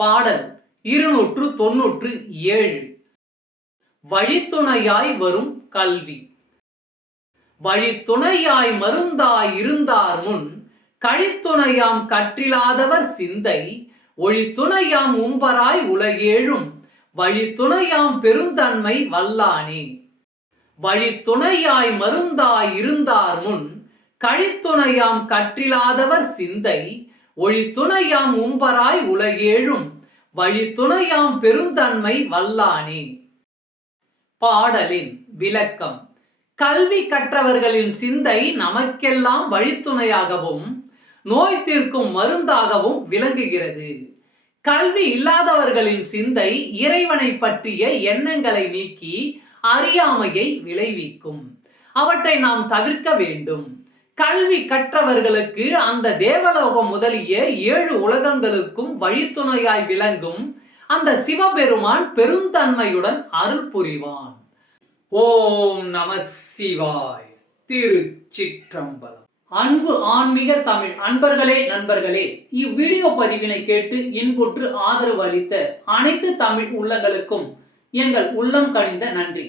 பாடல் இருநூற்று தொன்னூற்று ஏழு. வழித்துணையாய் வரும் கல்வி. வழித்துணையாய் மருந்தாய் இருந்தார் முன் கழித்துணையாம் கற்றிலாதவர் சிந்தை. ஒழித்துணையாம் உம்பராய் உலகேழும் வழித்துணையாம் பெருந்தன்மை வல்லானே. வழித்துணையாய் மருந்தாய் இருந்தார் முன் கழித்துணையாம் கற்றிலாதவர் சிந்தை. ஒழித்துணையாம் உம்பராய் உலகேழும் வழித்துணையாம் பெருந்தன்மை வல்லானே. பாடலின் விளக்கம் கல்வி கற்றவர்களின் சிந்தை நமக்கெல்லாம் வழித்துணையாகவும் நோய் தீர்க்கும் மருந்தாகவும் விளங்குகிறது. கல்வி இல்லாதவர்களின் சிந்தை இறைவனை பற்றிய எண்ணங்களை நீக்கி அறியாமையை விளைவிக்கும். அவற்றை நாம் தவிர்க்க வேண்டும். கல்வி கற்றவர்களுக்கு அந்த தேவலோகம் முதலிய ஏழு உலகங்களுக்கும் வழித்துணையாய் விளங்கும் அந்த சிவபெருமான் பெருந்தன்மையுடன் அருள் புரிவான். ஓம் நம சிவாய். திருச்சிற்றம்பலம். அன்பு ஆன்மீக தமிழ் அன்பர்களே நண்பர்களே இவ்வீடியோ பதிவினை கேட்டு இன்புற்று ஆதரவு அளித்த அனைத்து தமிழ் உள்ளங்களுக்கும் எங்கள் உள்ளம் கணிந்த நன்றி.